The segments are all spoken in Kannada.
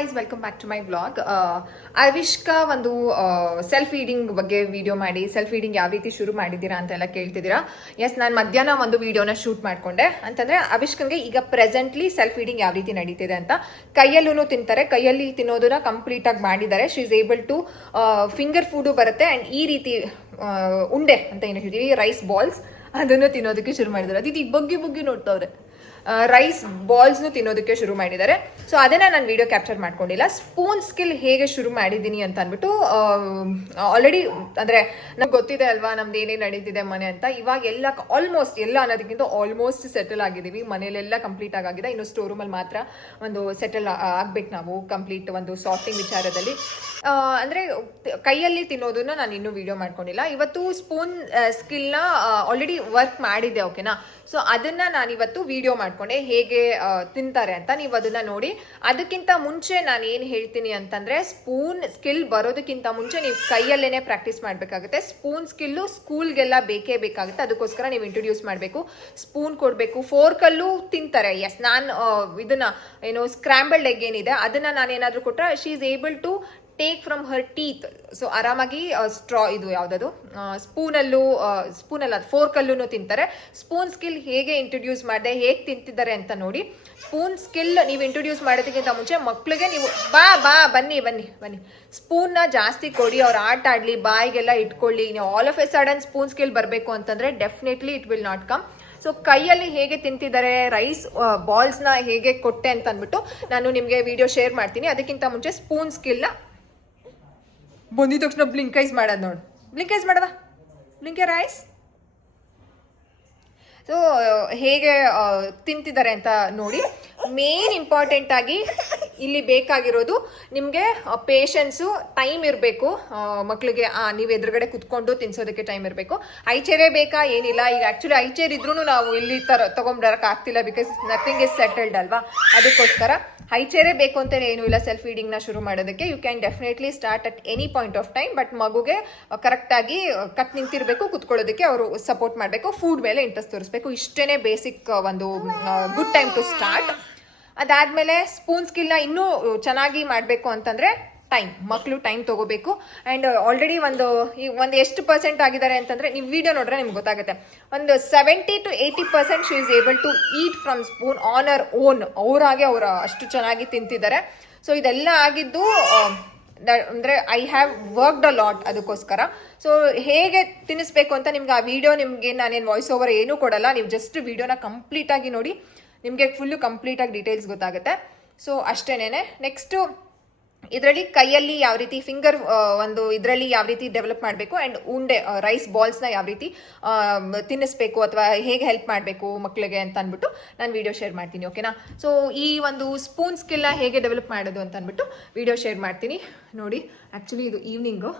Guys, welcome back to my vlog. Avishka ಒಂದು ಸೆಲ್ಫ್ ಫೀಡಿಂಗ್ ಬಗ್ಗೆ ವಿಡಿಯೋ ಮಾಡಿ, ಸೆಲ್ಫ್ ಫೀಡಿಂಗ್ ಯಾವ ರೀತಿ ಶುರು ಮಾಡಿದ್ದೀರಾ ಅಂತೆಲ್ಲ ಕೇಳ್ತಿದ್ದೀರಾ. ಎಸ್, ನಾನು ಮಧ್ಯಾಹ್ನ ಒಂದು ವಿಡಿಯೋನ ಶೂಟ್ ಮಾಡ್ಕೊಂಡೆ. ಅಂತಂದ್ರೆ ಅವಿಷ್ಕಂಗೆ ಈಗ ಪ್ರೆಸೆಂಟ್ಲಿ ಸೆಲ್ಫ್ ಫೀಡಿಂಗ್ ಯಾವ ರೀತಿ ನಡೀತಿದೆ ಅಂತ. ಕೈಯಲ್ಲೂ ತಿಂತಾರೆ, ಕೈಯಲ್ಲಿ ತಿನ್ನೋದನ್ನ ಕಂಪ್ಲೀಟ್ ಆಗಿ ಮಾಡಿದ್ದಾರೆ. She is able to finger food ಬರುತ್ತೆ ಅಂಡ್ ಈ ರೀತಿ ಉಂಡೆ ಅಂತ ಏನು ಹೇಳ್ತೀವಿ, ರೈಸ್ ಬಾಲ್ಸ್, ಅದನ್ನು ತಿನ್ನೋದಕ್ಕೆ ಶುರು ಮಾಡಿದ್ದಾರೆ. ಅದು ಬಗ್ಗಿ ಬಗ್ಗಿ ನೋಡ್ತವ್ರೆ. ರೈಸ್ ಬಾಲ್ಸ್ನು ತಿನ್ನೋದಕ್ಕೆ ಶುರು ಮಾಡಿದ್ದಾರೆ. ಸೊ ಅದನ್ನ ನಾನು ವಿಡಿಯೋ ಕ್ಯಾಪ್ಚರ್ ಮಾಡ್ಕೊಂಡಿಲ್ಲ. ಸ್ಪೂನ್ ಸ್ಕಿಲ್ ಹೇಗೆ ಶುರು ಮಾಡಿದ್ದೀನಿ ಅಂತ ಅಂದ್ಬಿಟ್ಟು ಆಲ್ರೆಡಿ ಅಂದರೆ ನಮ್ಗೆ ಗೊತ್ತಿದೆ ಅಲ್ವಾ ನಮ್ದು ಏನೇನು ನಡೀತಿದೆ ಮನೆ ಅಂತ. ಇವಾಗ ಎಲ್ಲ ಆಲ್ಮೋಸ್ಟ್ ಎಲ್ಲ ಅನ್ನೋದಕ್ಕಿಂತ ಆಲ್ಮೋಸ್ಟ್ ಸೆಟಲ್ ಆಗಿದ್ದೀವಿ. ಮನೇಲೆಲ್ಲ ಕಂಪ್ಲೀಟ್ ಆಗಿದೆ. ಇನ್ನು ಸ್ಟೋರ್ ರೂಮಲ್ಲಿ ಮಾತ್ರ ಒಂದು ಸೆಟಲ್ ಆಗ್ಬೇಕು ನಾವು, ಕಂಪ್ಲೀಟ್ ಒಂದು ಸಾರ್ಟಿಂಗ್ ವಿಚಾರದಲ್ಲಿ. ಅಂದರೆ ಕೈಯಲ್ಲಿ ತಿನ್ನೋದನ್ನ ನಾನು ಇನ್ನೂ ವಿಡಿಯೋ ಮಾಡ್ಕೊಂಡಿಲ್ಲ. ಇವತ್ತು ಸ್ಪೂನ್ ಸ್ಕಿಲ್ನ ಆಲ್ರೆಡಿ ವರ್ಕ್ ಮಾಡಿದ್ದೆ, ಓಕೆನಾ. ಸೊ ಅದನ್ನ ನಾನಿವತ್ತು ವಿಡಿಯೋ ಮಾಡ್ಕೊಂಡೆ, ಹೇಗೆ ತಿಂತಾರೆ ಅಂತ. ನೀವು ಅದನ್ನ ನೋಡಿ. ಅದಕ್ಕಿಂತ ಮುಂಚೆ ನಾನು ಏನು ಹೇಳ್ತೀನಿ ಅಂತಂದ್ರೆ, ಸ್ಪೂನ್ ಸ್ಕಿಲ್ ಬರೋದಕ್ಕಿಂತ ಮುಂಚೆ ನೀವು ಕೈಯಲ್ಲೇನೆ ಪ್ರಾಕ್ಟೀಸ್ ಮಾಡಬೇಕಾಗುತ್ತೆ. ಸ್ಪೂನ್ ಸ್ಕಿಲ್ಲು ಸ್ಕೂಲ್ಗೆಲ್ಲ ಬೇಕೇ ಬೇಕಾಗುತ್ತೆ. ಅದಕ್ಕೋಸ್ಕರ ನೀವು ಇಂಟ್ರೊಡ್ಯೂಸ್ ಮಾಡಬೇಕು, ಸ್ಪೂನ್ ಕೊಡಬೇಕು. ಫೋರ್ಕಲ್ಲೂ ತಿಂತಾರೆ. ಎಸ್, ನಾನು ಇದನ್ನ ಏನು ಸ್ಕ್ರಾಂಬಲ್ಡ್ ಎಗ್ ಏನಿದೆ ಅದನ್ನ ನಾನು ಏನಾದರೂ ಕೊಟ್ಟರೆ she is able to take from her teeth. So ಆರಾಮಾಗಿ ಸ್ಟ್ರಾ ಇದು ಯಾವುದದು ಸ್ಪೂನಲ್ಲ ಫೋರ್ಕಲ್ಲೂ ತಿಂತಾರೆ. ಸ್ಪೂನ್ ಸ್ಕಿಲ್ ಹೇಗೆ ಇಂಟ್ರೊಡ್ಯೂಸ್ ಮಾಡಿದೆ, ಹೇಗೆ ತಿಂತಿದ್ದಾರೆ ಅಂತ ನೋಡಿ. ಸ್ಪೂನ್ ಸ್ಕಿಲ್ ನೀವು ಇಂಟ್ರೊಡ್ಯೂಸ್ ಮಾಡೋದಕ್ಕಿಂತ ಮುಂಚೆ ಮಕ್ಕಳಿಗೆ ನೀವು ಬನ್ನಿ ಸ್ಪೂನ್ನ ಜಾಸ್ತಿ ಕೊಡಿ, ಅವ್ರು ಆಟ ಆಡಲಿ, ಬಾಯಿಗೆಲ್ಲ ಇಟ್ಕೊಳ್ಳಿ. ನೀವು all of A sudden spoon skill ಬರಬೇಕು ಅಂತಂದರೆ definitely it will not come. So ಕೈಯಲ್ಲಿ ಹೇಗೆ ತಿಂತಿದ್ದಾರೆ, ರೈಸ್ ಬಾಲ್ಸ್ನ ಹೇಗೆ ಕೊಟ್ಟೆ ಅಂತ ಅಂದ್ಬಿಟ್ಟು ನಾನು ನಿಮಗೆ ವಿಡಿಯೋ ಶೇರ್ ಮಾಡ್ತೀನಿ. ಅದಕ್ಕಿಂತ ಮುಂಚೆ ಸ್ಪೂನ್ ಸ್ಕಿಲ್ನ ಬಂದಿದ ತಕ್ಷಣ ಬ್ಲಿಂಕೈಸ್ ಮಾಡೋದು ನೋಡಿ. ಬ್ಲಿಂಕೈಸ್ ಮಾಡದ ಬ್ಲಿಂಕೆ ರೈಸ್. ಸೊ ಹೇಗೆ ತಿಂತಿದ್ದಾರೆ ಅಂತ ನೋಡಿ. ಮೇನ್ ಇಂಪಾರ್ಟೆಂಟ್ ಆಗಿ ಇಲ್ಲಿ ಬೇಕಾಗಿರೋದು ನಿಮಗೆ ಪೇಷನ್ಸು, ಟೈಮ್ ಇರಬೇಕು ಮಕ್ಕಳಿಗೆ. ನೀವು ಎದುರುಗಡೆ ಕುತ್ಕೊಂಡು ತಿನ್ಸೋದಕ್ಕೆ ಟೈಮ್ ಇರಬೇಕು. ಐಚೇರೇ ಬೇಕಾ ಏನಿಲ್ಲ. ಈಗ ಆ್ಯಕ್ಚುಲಿ ಐಚೇರ್ ಇದ್ರೂ ನಾವು ಇಲ್ಲಿ ತೊಗೊಂಡ್ಬರಕ್ಕೆ ಆಗ್ತಿಲ್ಲ, ಬಿಕಾಸ್ ನಥಿಂಗ್ ಇಸ್ ಸೆಟಲ್ಡ್ ಅಲ್ವಾ. ಅದಕ್ಕೋಸ್ಕರ ಹೈಚೇರೇ ಬೇಕು ಅಂತ ಏನೂ ಇಲ್ಲ ಸೆಲ್ಫ್ ಫೀಡಿಂಗ್ನ ಶುರು ಮಾಡೋದಕ್ಕೆ. You can definitely start at any point of time. But ಮಗುಗೆ ಕರೆಕ್ಟಾಗಿ ಕಟ್ ನಿಂತಿರಬೇಕು, ಕುತ್ಕೊಳ್ಳೋದಕ್ಕೆ ಅವರು ಸಪೋರ್ಟ್ ಮಾಡಬೇಕು, ಫುಡ್ ಮೇಲೆ ಇಂಟ್ರೆಸ್ಟ್ ತೋರಿಸ್ಬೇಕು. ಇಷ್ಟೇ ಬೇಸಿಕ್ ಒಂದು ಗುಡ್ ಟೈಮ್ ಟು ಸ್ಟಾರ್ಟ್. ಅದಾದಮೇಲೆ ಸ್ಪೂನ್ ಸ್ಕಿಲ್ನ ಇನ್ನೂ ಚೆನ್ನಾಗಿ ಮಾಡಬೇಕು ಅಂತಂದರೆ ಮಕ್ಕಳು ಟೈಮ್ ತೊಗೋಬೇಕು. ಆ್ಯಂಡ್ ಆಲ್ರೆಡಿ ಒಂದು ಎಷ್ಟು ಪರ್ಸೆಂಟ್ ಆಗಿದ್ದಾರೆ ಅಂತಂದರೆ ನೀವು ವಿಡಿಯೋ ನೋಡ್ರೆ ನಿಮ್ಗೆ ಗೊತ್ತಾಗುತ್ತೆ. ಒಂದು 70 to 80% she is able to eat from spoon on her own. ಅವರಾಗೆ ಅವರು ಅಷ್ಟು ಚೆನ್ನಾಗಿ ತಿಂತಿದ್ದಾರೆ. ಸೊ ಇದೆಲ್ಲ ಆಗಿದ್ದು ಅಂದರೆ I have worked a lot ಅದಕ್ಕೋಸ್ಕರ. ಸೊ ಹೇಗೆ ತಿನ್ನಿಸ್ಬೇಕು ಅಂತ ನಿಮ್ಗೆ ಆ ವಿಡಿಯೋ, ನಿಮಗೆ ನಾನೇನು ವಾಯ್ಸ್ ಓವರ್ ಏನೂ ಕೊಡಲ್ಲ. ನೀವು ಜಸ್ಟ್ ವಿಡಿಯೋನ ಕಂಪ್ಲೀಟಾಗಿ ನೋಡಿ, ನಿಮಗೆ ಫುಲ್ಲು ಕಂಪ್ಲೀಟಾಗಿ ಡೀಟೇಲ್ಸ್ ಗೊತ್ತಾಗುತ್ತೆ. ಸೊ ಅಷ್ಟೇನೆ. ನೆಕ್ಸ್ಟು ಇದರಲ್ಲಿ ಕೈಯಲ್ಲಿ ಯಾವ ರೀತಿ ಫಿಂಗರ್ ಒಂದು ಇದರಲ್ಲಿ ಯಾವ ರೀತಿ ಡೆವಲಪ್ ಮಾಡಬೇಕು ಆ್ಯಂಡ್ ಉಂಡೆ ರೈಸ್ ಬಾಲ್ಸ್ನ ಯಾವ ರೀತಿ ತಿನ್ನಿಸ್ಬೇಕು ಅಥವಾ ಹೇಗೆ ಹೆಲ್ಪ್ ಮಾಡಬೇಕು ಮಕ್ಕಳಿಗೆ ಅಂತ ಅಂದ್ಬಿಟ್ಟು ನಾನು ವಿಡಿಯೋ ಶೇರ್ ಮಾಡ್ತೀನಿ, ಓಕೆನಾ. ಸೊ ಈ ಒಂದು ಸ್ಪೂನ್ ಸ್ಕಿಲ್ನ ಹೇಗೆ ಡೆವಲಪ್ ಮಾಡೋದು ಅಂತ ಅಂದ್ಬಿಟ್ಟು ವಿಡಿಯೋ ಶೇರ್ ಮಾಡ್ತೀನಿ ನೋಡಿ. ಆ್ಯಕ್ಚುಲಿ ಇದು ಈವ್ನಿಂಗು,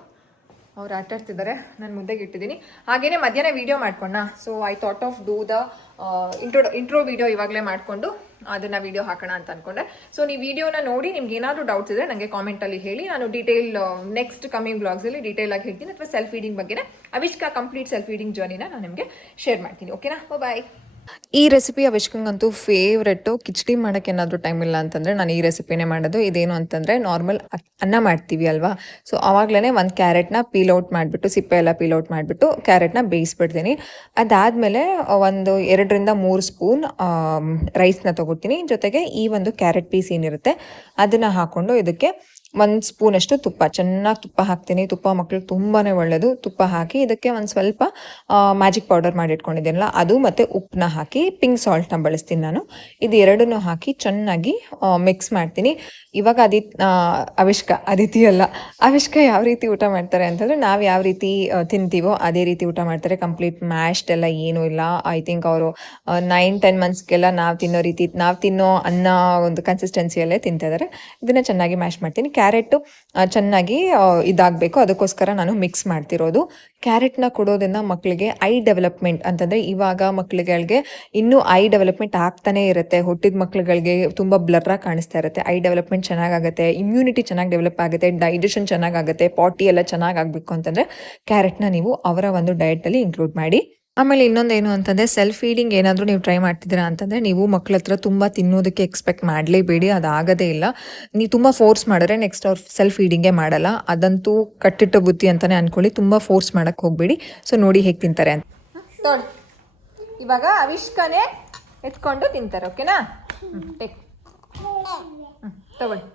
ಅವ್ರು ಆಟಾಡ್ತಿದ್ದಾರೆ, ನಾನು ಮುದ್ದೆಗೆ ಇಟ್ಟಿದ್ದೀನಿ. ಹಾಗೆಯೇ ಮಧ್ಯಾಹ್ನ ವೀಡಿಯೋ ಮಾಡ್ಕೊಂಡ. So I thought of do the intro video ಇವಾಗಲೇ ಮಾಡಿಕೊಂಡು ಅದನ್ನು ವೀಡಿಯೋ ಹಾಕೋಣ ಅಂತ ಅಂದ್ಕೊಂಡೆ. ಸೊ ನೀವು ವಿಡಿಯೋನ ನೋಡಿ, ನಿಮ್ಗೆ ಏನಾದರೂ ಡೌಟ್ಸ್ ಇದ್ದರೆ ನನಗೆ ಕಾಮೆಂಟಲ್ಲಿ ಹೇಳಿ. ನಾನು ಡೀಟೇಲ್ ನೆಕ್ಸ್ಟ್ ಕಮಿಂಗ್ ಬ್ಲಾಗ್ಸಲ್ಲಿ ಡೀಟೇಲ್ ಆಗಿ ಹೇಳ್ತೀನಿ, ಅಥವಾ ಸೆಲ್ಫ್ ಫೀಡಿಂಗ್ ಬಗ್ಗೆನೇ ಅವಿಷ್ಕಾ ಕಂಪ್ಲೀಟ್ ಸೆಲ್ಫ್ ಫೀಡಿಂಗ್ ಜರ್ನಿನ ನಾನು ನಿಮಗೆ ಶೇರ್ ಮಾಡ್ತೀನಿ, ಓಕೆನಾ. ಬಾಯ್. ಈ ರೆಸಿಪಿ ಅವಿಷ್ಕಂಗಂತೂ ಫೇವ್ರೆಟ್ಟು. ಕಿಚಡಿ ಮಾಡೋಕ್ಕೆ ಏನಾದರೂ ಟೈಮ್ ಇಲ್ಲ ಅಂತಂದರೆ ನಾನು ಈ ರೆಸಿಪಿನೇ ಮಾಡೋದು. ಇದೇನು ಅಂತಂದರೆ ನಾರ್ಮಲ್ ಅನ್ನ ಮಾಡ್ತೀವಿ ಅಲ್ವಾ. ಸೊ ಆವಾಗಲೇ ಒಂದು ಕ್ಯಾರೆಟ್ನ ಪೀಲ್ಔಟ್ ಮಾಡಿಬಿಟ್ಟು, ಸಿಪ್ಪೆ ಎಲ್ಲ ಪೀಲ್ಔಟ್ ಮಾಡಿಬಿಟ್ಟು ಕ್ಯಾರೆಟ್ನ ಬೇಯಿಸ್ಬಿಡ್ತೀನಿ. ಅದಾದಮೇಲೆ ಒಂದು 2-3 ಸ್ಪೂನ್ ರೈಸ್ನ ತೊಗೊಳ್ತೀನಿ. ಜೊತೆಗೆ ಈ ಒಂದು ಕ್ಯಾರೆಟ್ ಪೀಸ್ ಏನಿರುತ್ತೆ ಅದನ್ನು ಹಾಕ್ಕೊಂಡು ಇದಕ್ಕೆ 1 ಸ್ಪೂನಷ್ಟು ಚೆನ್ನಾಗಿ ತುಪ್ಪ ಹಾಕ್ತೀನಿ. ತುಪ್ಪ ಮಕ್ಳಿಗೆ ತುಂಬಾ ಒಳ್ಳೆಯದು. ತುಪ್ಪ ಹಾಕಿ ಇದಕ್ಕೆ ಒಂದು ಸ್ವಲ್ಪ ಮ್ಯಾಜಿಕ್ ಪೌಡರ್ ಮಾಡಿ ಇಟ್ಕೊಂಡಿದ್ದೀನಲ್ಲ ಅದು, ಮತ್ತು ಉಪ್ಪನ್ನ ಹಾಕಿ ಪಿಂಕ್ ಸಾಲ್ಟ್ನ ಬಳಸ್ತೀನಿ ನಾನು. ಇದು ಎರಡನ್ನೂ ಹಾಕಿ ಚೆನ್ನಾಗಿ ಮಿಕ್ಸ್ ಮಾಡ್ತೀನಿ. ಇವಾಗ ಅವಿಷ್ಕಾ ಯಾವ ರೀತಿ ಊಟ ಮಾಡ್ತಾರೆ ಅಂತಂದರೆ, ನಾವು ಯಾವ ರೀತಿ ತಿಂತೀವೋ ಅದೇ ರೀತಿ ಊಟ ಮಾಡ್ತಾರೆ. ಕಂಪ್ಲೀಟ್ ಮ್ಯಾಶ್ಡ್ ಎಲ್ಲ ಏನೂ ಇಲ್ಲ. ಐ ಥಿಂಕ್ ಅವರು 9-10 ಮಂತ್ಸ್ಗೆಲ್ಲ ನಾವು ತಿನ್ನೋ ಅನ್ನ ಒಂದು ಕನ್ಸಿಸ್ಟೆನ್ಸಿಯಲ್ಲೇ ತಿಂತಿದ್ದಾರೆ. ಇದನ್ನು ಚೆನ್ನಾಗಿ ಮ್ಯಾಶ್ ಮಾಡ್ತೀನಿ. ಕ್ಯಾರೆಟು ಚೆನ್ನಾಗಿ ಇದಾಗಬೇಕು, ಅದಕ್ಕೋಸ್ಕರ ನಾನು ಮಿಕ್ಸ್ ಮಾಡ್ತಿರೋದು. ಕ್ಯಾರೆಟ್ನ ಕೊಡೋದ್ರಿಂದ ಮಕ್ಕಳಿಗೆ ಐ ಡೆವಲಪ್ಮೆಂಟ್ ಅಂತಂದರೆ, ಇವಾಗ ಮಕ್ಕಳುಗಳಿಗೆ ಇನ್ನೂ ಐ ಡೆವಲಪ್ಮೆಂಟ್ ಆಗ್ತಾನೆ ಇರುತ್ತೆ. ಹುಟ್ಟಿದ ಮಕ್ಕಳುಗಳಿಗೆ ತುಂಬ ಬ್ಲರ್ರಾಗಿ ಕಾಣಿಸ್ತಾ ಇರುತ್ತೆ. ಐ ಡೆವಲಪ್ಮೆಂಟ್ ಚೆನ್ನಾಗಾಗುತ್ತೆ, ಇಮ್ಯುನಿಟಿ ಚೆನ್ನಾಗಿ ಡೆವಲಪ್ ಆಗುತ್ತೆ, ಡೈಜೆಷನ್ ಚೆನ್ನಾಗಾಗುತ್ತೆ, ಪಾಟಿ ಎಲ್ಲ ಚೆನ್ನಾಗಿ ಆಗಬೇಕು ಅಂತಂದರೆ ಕ್ಯಾರೆಟ್ನ ನೀವು ಅವರ ಒಂದು ಡಯಟಲ್ಲಿ ಇನ್ಕ್ಲೂಡ್ ಮಾಡಿ. ಆಮೇಲೆ ಇನ್ನೊಂದೇನು ಅಂತಂದರೆ ಸೆಲ್ಫ್ ಫೀಡಿಂಗ್ ಏನಾದರೂ ನೀವು ಟ್ರೈ ಮಾಡ್ತಿದ್ದೀರಾ ಅಂತಂದರೆ ನೀವು ಮಕ್ಳ ಹತ್ರ ತುಂಬ ತಿನ್ನೋದಕ್ಕೆ ಎಕ್ಸ್ಪೆಕ್ಟ್ ಮಾಡಲೇಬೇಡಿ, ಅದಾಗದೇ ಇಲ್ಲ. ನೀವು ತುಂಬ ಫೋರ್ಸ್ ಮಾಡಿದ್ರೆ ನೆಕ್ಸ್ಟ್ ಅವ್ರು ಸೆಲ್ಫ್ ಫೀಡಿಂಗೇ ಮಾಡಲ್ಲ. ಅದಂತೂ ಕಟ್ಟಿಟ್ಟ ಬುತ್ತಿ ಅಂತಲೇ ಅಂದ್ಕೊಳ್ಳಿ. ತುಂಬ ಫೋರ್ಸ್ ಮಾಡೋಕ್ಕೆ ಹೋಗಬೇಡಿ. ಸೊ ನೋಡಿ ಹೇಗೆ ತಿಂತಾರೆ ಅಂತ. ತೊಳಿ ಇವಾಗ ಅವಿಷ್ಕನೇ ಎತ್ಕೊಂಡು ತಿಂತಾರೆ. ಓಕೆನಾ? ಟೇಕ್. ತಗೊಳ್ಳಿ.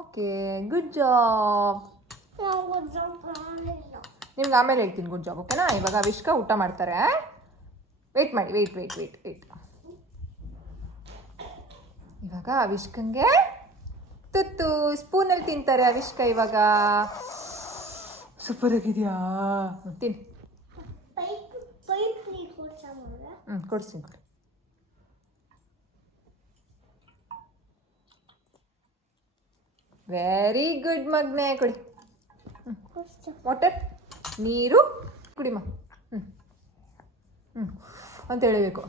Okay, good job. ನಿಮ್ಗೆ ಆಮೇಲೆ ಹೇಳ್ತೀನಿ ಗುಡ್ ಜಾಬ್. ಓಕೆನಾ? ಇವಾಗ ಅವಿಷ್ಕ ಊಟ ಮಾಡ್ತಾರೆ. ವೆಯ್ಟ್ ಮಾಡಿ, ವೆಯ್ಟ್. ಇವಾಗ ಅವಿಷ್ಕಂಗೆ ತುತ್ತು ಸ್ಪೂನಲ್ಲಿ ತಿಂತಾರೆ ಅವಿಷ್ಕ. ಇವಾಗ ಸೂಪರ್ ಆಗಿದೆಯಾ? ತಿನ್ನಿ. ಕೊಡ್ತೀನಿ ಕೊಡಿ. ವೆರಿ ಗುಡ್ ಮಗ್ನೆ. ಕೊಡಿ ವಾಟರ್, ನೀರು ಕುಡಿಮ. ಅಂತ ಹೇಳಬೇಕು.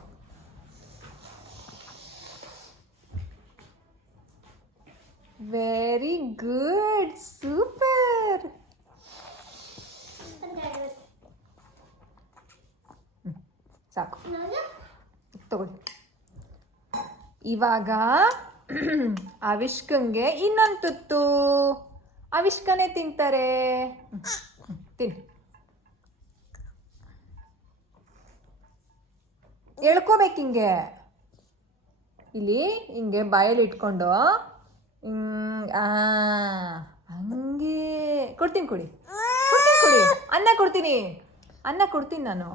Very good, super. ಸಾಕು, ತಗೊಳ್ಳಿ. ಇವಾಗ ಅವಿಷ್ಕಂಗೆ ಇನ್ನೊಂದು ತುತ್ತು. ಅವಿಷ್ಕನೇ ತಿಂತಾರೆ. ತಿನ್ನಿ. ಎಳ್ಕೋಬೇಕು ಹಿಂಗೆ. ಇಲ್ಲಿ ಹಿಂಗೆ ಬಾಯಲ್ಲಿ ಇಟ್ಕೊಂಡು ಹಂಗೆ ಕೊಡ್ತೀನಿ. ಕೊಡಿ. ಅನ್ನ ಕೊಡ್ತೀನಿ ನಾನು.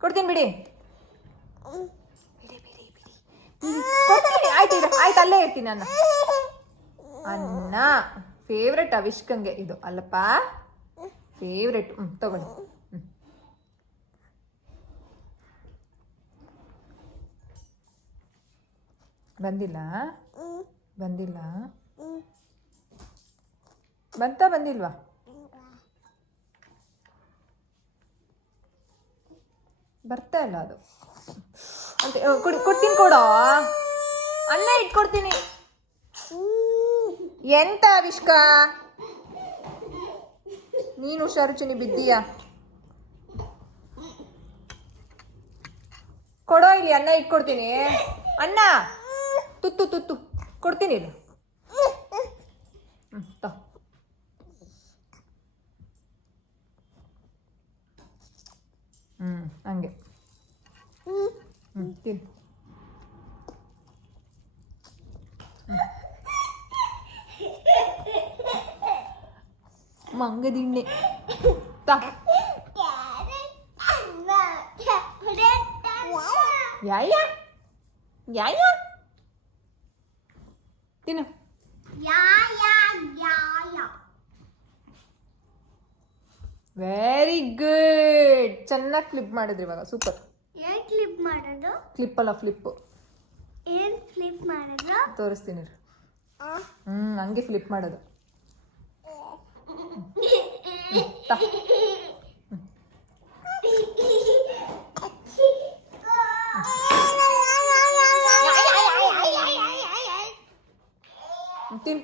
ಕೊಡ್ತೀನಿ ಬಿಡಿ. ಕೊಡ್ತೀನಿ. ಆಯ್ತು ಅಲ್ಲೇ ಇರ್ತೀನಿ. ಅನ್ನ ಫೇವ್ರೆಟ್ ಅವಿಷ್ಕಂಗೆ ಇದು ಅಲ್ಲಪ್ಪ, ಫೇವ್ರೆಟ್. ತಗೊಳ್ಳಿ. ಬಂದಿಲ್ಲ ಬಂದಿಲ್ವಾ? ಬರ್ತಾ ಇಲ್ಲ ಅದು ಅಂತ. ಕೊಡ್ತೀನಿ, ಕೊಡೋ. ಅನ್ನ ಇಟ್ಕೊಡ್ತೀನಿ. ಎಂತ ಅವಿಷ್ಕ, ನೀನು ಹುಷಾರು ಚಿನ್ನಿ, ಬಿದ್ದೀಯ. ಕೊಡೋ ಇಲ್ಲಿ, ಅನ್ನ ಇಟ್ಕೊಡ್ತೀನಿ. ಅನ್ನ ತುತ್ತು ಕೊಡ್ತೀನಿ ಇಲ್ಲಿ. ಹಂಗೆ ತಿನ್. ಮಂಗದಿಣ್ಣೆ ಯಾಯ ತಿನ್ನು. ವೆರಿ ಗುಡ್, ಚೆನ್ನಾಗಿ ಫ್ಲಿಪ್ ಮಾಡಿದ್ರಿ ಇವಾಗ. ಸೂಪರ್. ಕ್ಲಿಪ್ ಮಾಡೋದು? ಕ್ಲಿಪ್ ಅಲ್ಲ, ಫ್ಲಿಪ್. ಏನ್ ಫ್ಲಿಪ್ ಮಾಡೋದು? ತೋರಿಸ್ತೀನಿ. ಹಂಗೆ ಫ್ಲಿಪ್ ಮಾಡೋದು. ತಿನ್.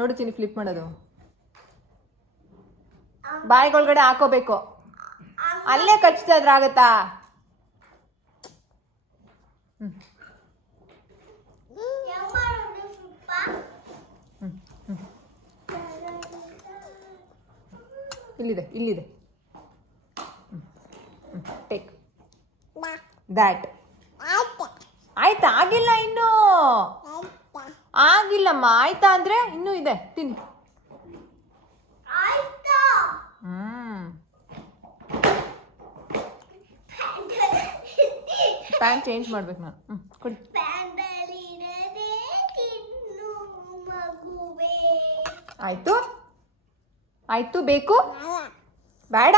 ನೋಡ್ತೀನಿ ಫ್ಲಿಪ್ ಮಾಡೋದು. ಬಾಯಿಗೊಳಗಡೆ ಹಾಕೋಬೇಕು. ಅಲ್ಲೇ ಕಚ್ತಾ ಇದ್ರೆ ಆಗತ್ತಾ? ಇಲ್ಲಿದೆ. Take that. ಆಯ್ತಾ? ಆಗಿಲ್ಲ ಇನ್ನೂ. ಆಗಿಲ್ಲಮ್ಮ. ಆಯ್ತಾ ಅಂದ್ರೆ ಇನ್ನೂ ಇದೆ. ತಿನ್ನಿ. ಪ್ಯಾನ್ ಚೇಂಜ್ ಮಾಡ್ಬೇಕು ನಾನು. ಕೊಡಿ. ಆಯ್ತು ಬೇಕು ಬೇಡ?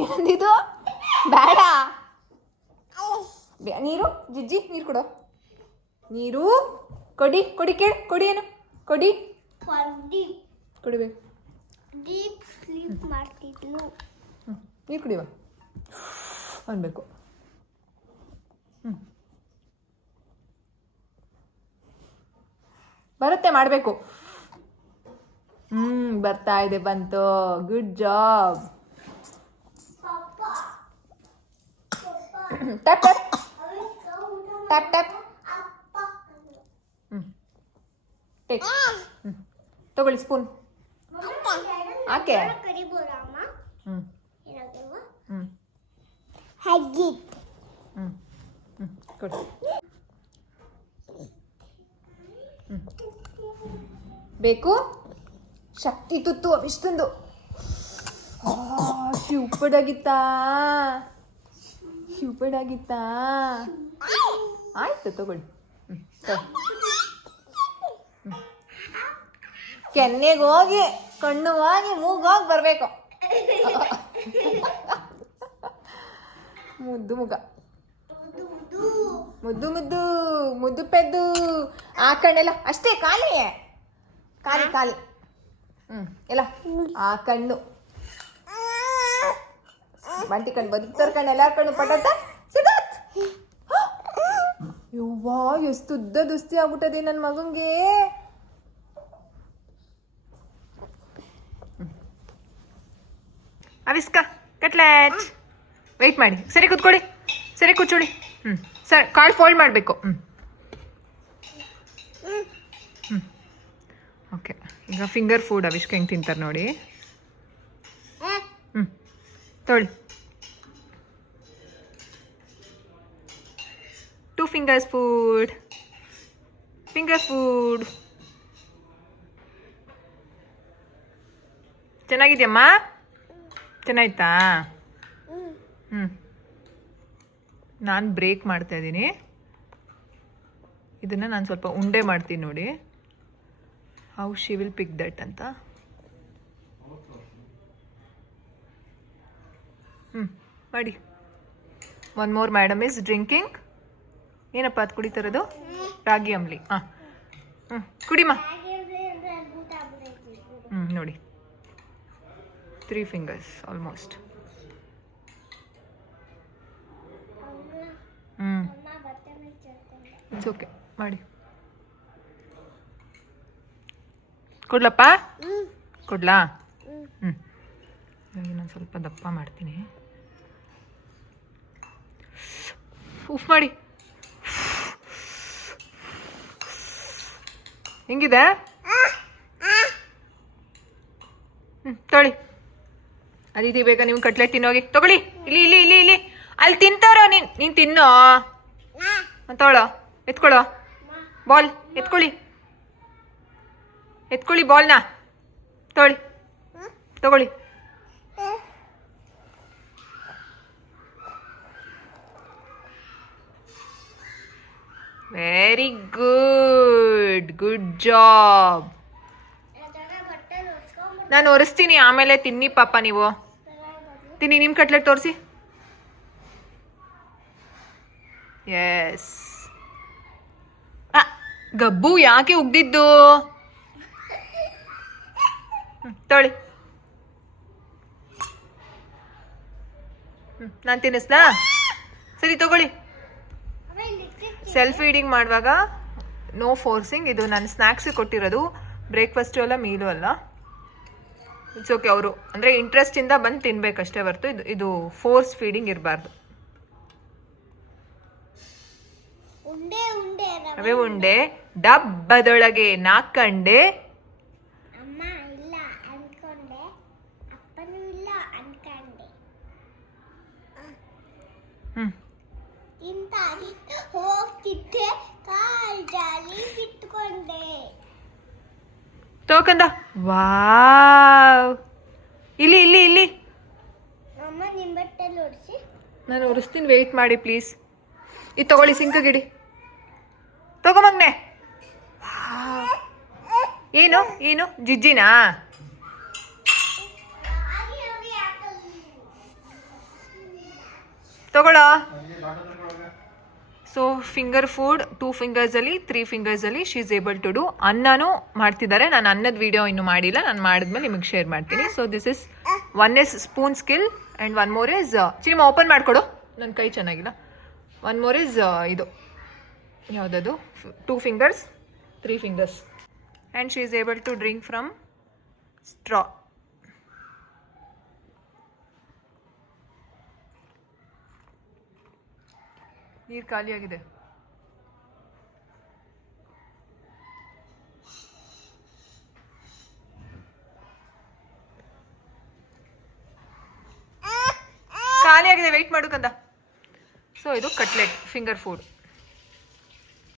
ಏನಂದಿದ್ದು? ಬೇಡ. ನೀರು ಜಿಜ್ಜಿ, ನೀರು ಕೊಡೋ. ನೀರು ಕೊಡಿ. ಕೊಡಿ ಏನು ಕೊಡಿ. ಕುಡಿಬೇಕು. ನೀರು ಕುಡಿಯುವ ಅನ್ಬೇಕು. ಬರುತ್ತೆ ಮಾಡಬೇಕು. ಬರ್ತಾ ಇದೆ, ಬಂತು. Good job. Tap tap tap tap. Take. ತಗೊಳ್ಳಿ ಸ್ಪೂನ್. ಆಕೆ ಕರಿಬೋದಮ್ಮ ಏನಾಗ್ತವ ಹ್ಮ್ ಹಗ್ಗಿ ಕೊಡಿ. ಬೇಕು ಶಕ್ತಿ ತುತ್ತು ಇಷ್ಟೊಂದು. ಶಿವಪಡಾಗಿತ್ತಾ ಶಿವಪಡಾಗಿತ್ತಾ. ಆಯ್ತು ತಗೊಳ್ಳಿ. ಕೆನ್ನೆಗೆ ಹೋಗಿ ಕಣ್ಣು ಹೋಗಿ ಮೂಗೋಗಿ ಬರಬೇಕು. ಮುದ್ದು ಮುಖ, ಮುದ್ದು ಮುದ್ದು ಮುದ್ದು ಪೆದ್ದು. ಆ ಕಣ್ಣೆಲ್ಲ ಅಷ್ಟೇ, ಖಾಲಿ ಖಾಲಿ ಖಾಲಿ. ಎಲ್ಲ ಆ ಕಣ್ಣು ಬಂಟಿ ಕಣ್ಣು, ಬದುಕ್ತಾರ ಕಣ್ಣು, ಎಲ್ಲಾರ ಕಣ್ಣು ಪಟತ್ತ ಸಿಗತ್. ಯವ್ವಾ ಎಷ್ಟು ಉದ್ದ ದುಸ್ತಿ ಆಗ್ಬಿಟ್ಟದೆ ನನ್ನ ಮಗಂಗೆ. ಅವಿಸ್ಕ ಕಟ್ಲೆಟ್. ವೆಯ್ಟ್ ಮಾಡಿ, ಸರಿ ಕೂತ್ಕೊಳ್ಳಿ, ಸರಿ ಕೂತ್ಕೊಳ್ಳಿ. ಸರಿ, ಕಾಳು ಫೋಲ್ಡ್ ಮಾಡಬೇಕು. ಓಕೆ, ಈಗ ಫಿಂಗರ್ ಫುಡ್ ಅವಿಷ್ಕ ಹೆಂಗೆ ತಿಂತಾರೆ ನೋಡಿ. ತೊಳಿ. 2 fingers food. Finger food. ಚೆನ್ನಾಗಿದ್ಯಮ್ಮ? ಚೆನ್ನಾಯ್ತಾ? ನಾನು ಬ್ರೇಕ್ ಮಾಡ್ತಾ ಇದ್ದೀನಿ. ಇದನ್ನು ನಾನು ಸ್ವಲ್ಪ ಉಂಡೆ ಮಾಡ್ತೀನಿ ನೋಡಿ. How she will pick that ಅಂತ. ಮಾಡಿ. One more madam is drinking. ಏನಪ್ಪ ಅದು ಕುಡಿತಾರದು? ರಾಗಿ ಅಂಬ್ಲಿ. ಕುಡಿಮ್ಮ. ನೋಡಿ, 3 fingers ಆಲ್ಮೋಸ್ಟ್. ಇಟ್ಸ್ ಓಕೆ, ಮಾಡಿ. ಕೊಡ್ಲಪ್ಪ? ಕೊಡ್ಲಾ? ನಾನು ಸ್ವಲ್ಪ ದಪ್ಪ ಮಾಡ್ತೀನಿ. ಉಫ್ ಮಾಡಿ. ಹೆಂಗಿದೆ? ತೊಳಿ. ಅದಿತಿ, ಬೇಗ ನೀವು ಕಟ್ಲೆಟ್ ತಿನ್ನೋಗಿ. ತಗೊಳ್ಳಿ. ಇಲ್ಲಿ ಇಲ್ಲಿ ಇಲ್ಲಿ ಇಲ್ಲಿ ಅಲ್ಲಿ ತಿಂತಾರೋ. ನೀನು ತಿನ್ನೋ. ತೊಗೊಳ್ಳೋ, ಎತ್ಕೊಳ್ಳೋ ಬಾಲ್. ಎತ್ಕೊಳ್ಳಿ ಬಾಲ್ನ. ತಗೊಳ್ಳಿ. Very good job. ನಾನು ಒರೆಸ್ತೀನಿ, ಆಮೇಲೆ ತಿನ್ನಿ ಪಾಪ. ನೀವು ತಿನ್ನಿ. ನಿಮ್ಮ ಕಟ್ಲೆಟ್ ತೋರಿಸಿ. ಎಸ್. ಗಬ್ಬು ಯಾಕೆ ಉಗ್ದಿದ್ದು? ತೊಳಿ. ನಾನು ತಿನ್ನಿಸ್ಲಾ? ಸರಿ ತಗೊಳ್ಳಿ. ಸೆಲ್ಫ್ ಫೀಡಿಂಗ್ ಮಾಡುವಾಗ ನೋ ಫೋರ್ಸಿಂಗ್. ಇದು ನಾನು ಸ್ನ್ಯಾಕ್ಸಿಗೆ ಕೊಟ್ಟಿರೋದು, ಬ್ರೇಕ್ಫಾಸ್ಟು ಅಲ್ಲ, ಮೀಲು ಅಲ್ಲ. It's okay. ಅವರು ಅಂದರೆ ಇಂಟ್ರೆಸ್ಟಿಂದ ಬಂದು ತಿನ್ಬೇಕಷ್ಟೇ ಹೊರ್ತು ಇದು ಫೋರ್ಸ್ ಫೀಡಿಂಗ್ ಇರಬಾರ್ದು. ಅವೇ ಉಂಡೆ ಡಬ್ಬದೊಳಗೆ ನಾಕಂಡೆ. ಅಮ್ಮ ಇಲ್ಲ ಅನ್ಕೊಂಡೆ, ಅಪ್ಪನೂ ಇಲ್ಲ ಅನ್ಕೊಂಡೆ. ಇಂತಾಗಿ ಹೋಗ್ತಿದ್ದೆ, ಕಾಲ್ ಜಾಲಿ ಬಿಟ್ಕೊಂಡೆ. ತೋಕಂದ. ವಾವ್. ಇಲ್ಲಿ ಇಲ್ಲಿ ಇಲ್ಲಿ. ಅಮ್ಮ ನಿಮ್ಮ ಬಟ್ಟೆಲ್ಲಿ ಒರೆಸಿ. ನಾನು ಒರೆಸ್ತೀನಿ, ವೆಯ್ಟ್ ಮಾಡಿ ಪ್ಲೀಸ್. ಇದು ತಗೊಳ್ಳಿ, ಸಿಂಕಗಿಡಿ. ತಗೊಂಬಗ್ನೆ. ಏನು ಜಿಜ್ಜಿನಾ? ತಗೊಳ್ಳೋ. ಸೊ ಫಿಂಗರ್ ಫುಡ್ 2 fingersಲ್ಲಿ 3 fingersಲ್ಲಿ she is able to do. ಅನ್ನನೂ ಮಾಡ್ತಿದ್ದಾರೆ. ನಾನು ಅನ್ನದ ವಿಡಿಯೋ ಇನ್ನೂ ಮಾಡಿಲ್ಲ, ನಾನು ಮಾಡಿದ್ಮೇಲೆ ನಿಮಗೆ ಶೇರ್ ಮಾಡ್ತೀನಿ. So this is 1 is spoon skill and 1 more is ಚಿನಿಮ ಓಪನ್ ಮಾಡಿಕೊಡು, ನನ್ನ ಕೈ ಚೆನ್ನಾಗಿಲ್ಲ. 1 more is ಇದು ಯಾವುದದು 2 fingers 3 fingers. And she is able to drink from straw. ನೀರು ಖಾಲಿಯಾಗಿದೆ. ಖಾಲಿಯಾಗಿದೆ, ವೆಯ್ಟ್ ಮಾಡು ಕಂದ. ಸೊ ಇದು ಕಟ್ಲೆಟ್, ಫಿಂಗರ್ ಫುಡ್.